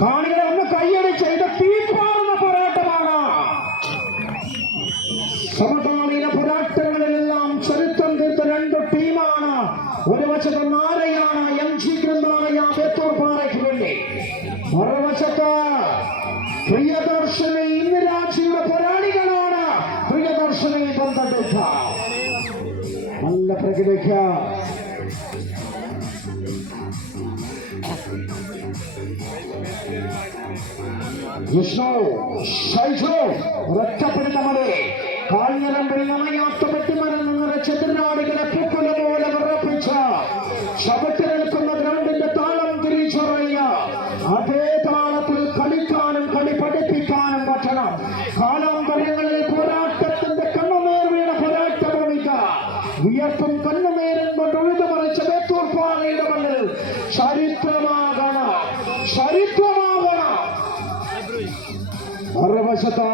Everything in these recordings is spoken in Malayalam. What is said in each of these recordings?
കാണികളെ ഒന്ന് കൈയടിച്ച് ഇത് തീപ്പാറുന്ന പോരാട്ടമാണ്. സമകാലീന പോരാട്ടങ്ങളിലെല്ലാം ചരിത്രം തീർത്ത രണ്ട് ടീമാണ്. ഒരു വശത്ത് നാരയാണ് എം ജി ഗ്രന്ഥാലയ ബേത്തൂർ പാറയ്ക്ക് വേണ്ടി. മറുവശത്ത് പ്രിയദർശന ഇന്ദിരാജിയുടെ പോരാളികളാണ് പ്രിയദർശിനി പന്തടുക്ക നല്ല പ്രകടിക്ക വിഷ്ണു ഷൈജു ഒരൊറ്റപ്പെടുത്തമതെ കാൽഞ്ഞരമ്പിൽ നമയാത്ത പെട്ടിമരം നിന്ന ചെതിർനാടുകളെ പൂക്കുല പോലെ വിറപ്പിച്ച ശബത്തിൽ നിൽക്കുന്ന ഗ്രൗണ്ടിന്റെ താളം തിരിച്ചറിയ അതേ താളത്തിൽ കളിക്കാനും കളി പഠിപ്പിക്കാനും പറ്റണം. കാലാന്തരങ്ങളിൽ പോരാട്ടത്തിന്റെ കണ്ണുനേർ വീണ പോരാട്ടം വിയർപ്പും കണ്ണുനേരും കൊണ്ട് ഉഴുതുമറിച്ച മറുവശത്ത്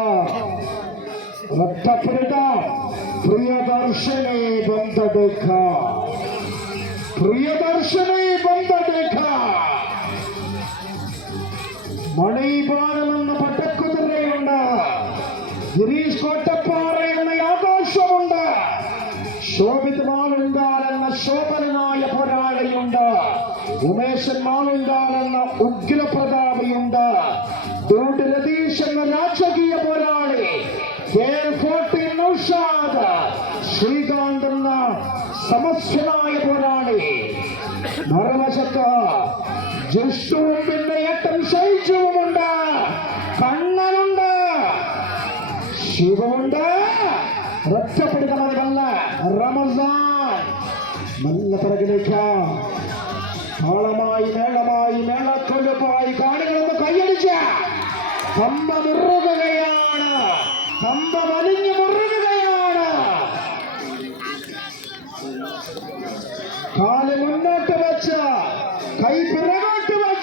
ഒറ്റപ്പെടുത്ത പ്രിയദർശനെ ബന്ധെടുക്ക പ്രിയദർശനെ ബന്ധെടുക്ക മണിപാലം എന്ന പട്ടക്കുതിരയുണ്ട് ഗിരീഷ് കോട്ടപ്പാറ എന്ന ആഘോഷമുണ്ട്. ശോഭിത് മാളുങ്കാൽ എന്ന ശോഭനായ പോരാളിയുണ്ട്. ഉമേശൻ മാളുങ്കാൽ എന്ന ഉഗ്രപ്രതാപിയുണ്ട്. രതീഷ് എന്ന സമസ്യനായ പോരാളി. മറുവശത്ത് ജിഷ്ണുവും പിന്നെ ഷൈജുവുമുണ്ട് കണ്ണനുണ്ട്. ശിവമുണ്ട്. രക്ഷപ്പെടുത്തണമെന്നല്ല റമസാൻ. നല്ല പിറകിലേക്ക് താളമായി മേളമായി മേളക്കൊല്ലുമായി കാണികളൊന്ന് കൈയടിച്ച. കമ്പ മുറുകുകയാണ്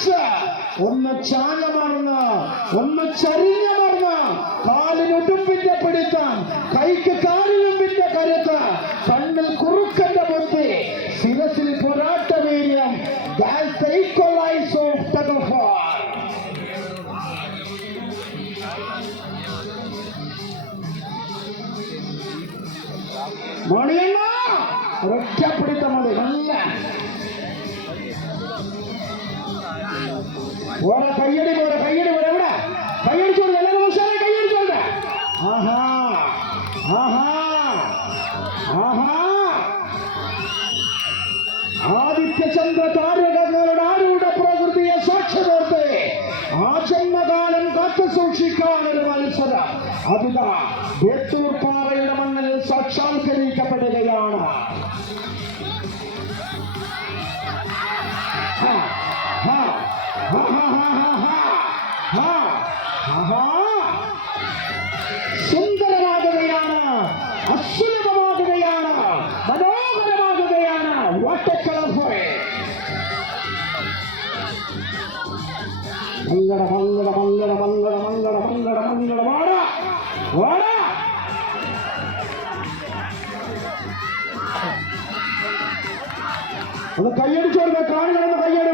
പിറകോട്ട് വെച്ച് ഒന്ന് ചാഞ്ഞമർന്ന് ഒന്ന് ചരിഞ്ഞമർന്ന് കാലിനൊടുപ്പിന്റെ പിടുത്തം കൈക്ക് കാലിനുമ്പിന്റെ കരുത്ത്. ஒரு கையடி ஒரு கையடி ஒரு விட கையடிச்சு ஒரு எல்லாரும் நிமிஷம் கையடிச்சு சொல்றேன் ஆஹா ஆஹா ஆஹா ആദിത്യ ചന്ദ്ര താരകങ്ങളുടെ ആരുടെ പ്രകൃതിയെ സാക്ഷി നിർത്തി ആ ജന്മകാലം കാത്തു സൂക്ഷിക്കാൻ ഒരു മത്സരം. അതിതാ ബേത്തൂർ പാറയുടെ മണ്ണിൽ സാക്ഷാത്കരിക്കപ്പെടുകയാണ്. ആ சுந்தரமாகவையான அசுலபமாகவையான மனோகரமாகவையான வாட்டர் கலர் மங்கள மங்கள மங்கள மங்கள மங்கள மங்கள மங்கள வாடா வாடா. கையடிச்சு கையடி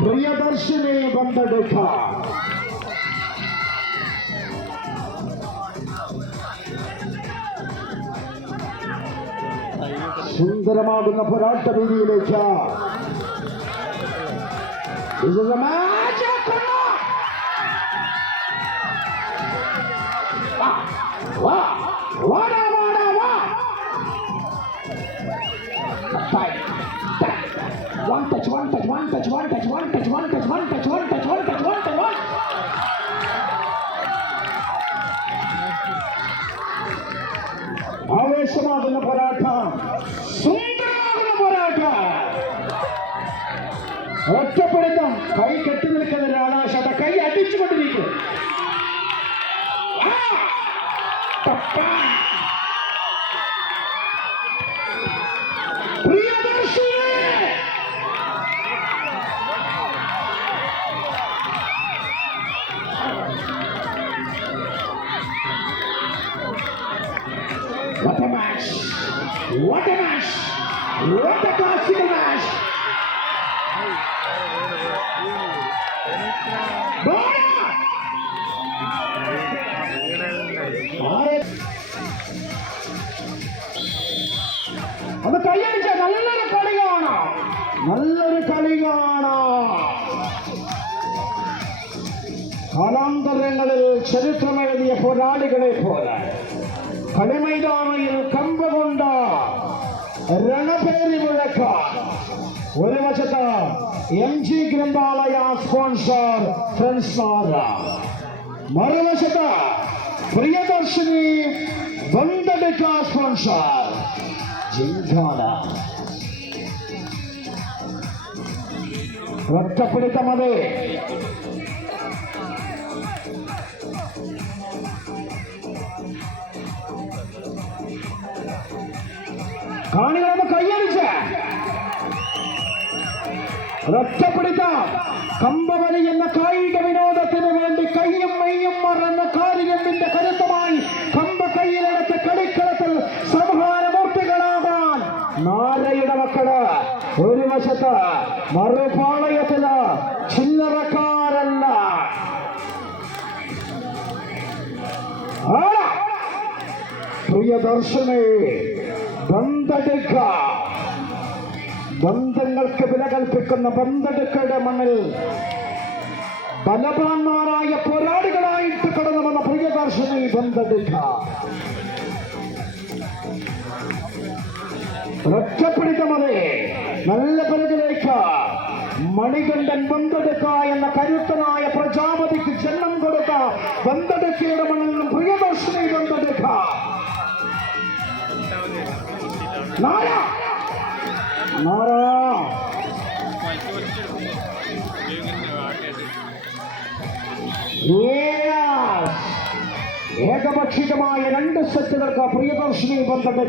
ಪ್ರಿಯದರ್ಶಿನಿ ಬಂದ ಡುಖ സുന്ദരമാകുന്ന പോരാട്ട രീതിയിലേക്ക് What? What? one, touch one, touch one, touch one, touch one, touch one, touch one, touch one, touch one. ஆவேசமாகுன போராட்டம் சுந்தரமாகுன போராட்டம் ஒற்றப்படுத்தம் கை கட்டி நிற்கிறதுனால சட்ட கை அடிச்சு கொண்டு நிற்கும் தப்பா What a match! What a classical match! അത് കൈയടിച്ച നല്ലൊരു കളി കാണാം നല്ലൊരു കളി കാണാം കാലാന്തരങ്ങളിൽ ചരിത്രമെഴുതിയ പോരാളികളെ പോലെ കളിമൈതാനയിൽ കം ഒരു വശത്ത് എം ജി ഗ്രന്ഥാലയ സ്പോൺസർ ഫ്രണ്ട്സാര മറുവശത്ത് പ്രിയദർശിനി ബന്ധടിക്ക സ്പോൺസർ ജിങ്കാന ഒറ്റപ്പിടുത്തമത് കാണികളൊന്ന് കൈയടിച്ച് ഒറ്റപ്പിടുത്തം കമ്പവലി എന്ന കായിക വിനോദത്തിന് വേണ്ടി കയ്യും മെയ്യും മറന്ന കാരിയമ്മിന്റെ കരുത്തുമായി കമ്പ കയ്യിലെടുത്ത് കളിക്കളത്തിൽ സംഹാരമൂർത്തികളാകാൻ നാരയുടെ മക്കൾ ഒരു വശത്ത് മറുപാളയത്തിൽ ചില്ലറക്കാരല്ല. പ്രിയദർശനെ ബന്ധടുക്ക ബന്ധങ്ങൾക്ക് വില കൽപ്പിക്കുന്ന ബന്ധടുക്കയുടെ മണ്ണിൽ ബലവാന്മാരായ പോരാളികളായിട്ട് കടന്നു വന്ന പ്രിയദർശനെ ബന്ധടുക്ക ഒറ്റപ്പിടിത്തമതെ നല്ല പിറകിലേക്ക് മണികണ്ഠൻ ബന്ധടുക്ക എന്ന കരുത്തനായ പ്രജാപതിക്ക് ജന്മം കൊടുത്ത ബന്ധടുക്കയുടെ മണ്ണിൽ നിന്നും പ്രിയദർശിനി ബന്ധടുക്ക നാര! నారా ஏகபட்சிதமாக இரண்டு சத்துகளுக்கு பிரியதர்ஷினி பந்தத்தை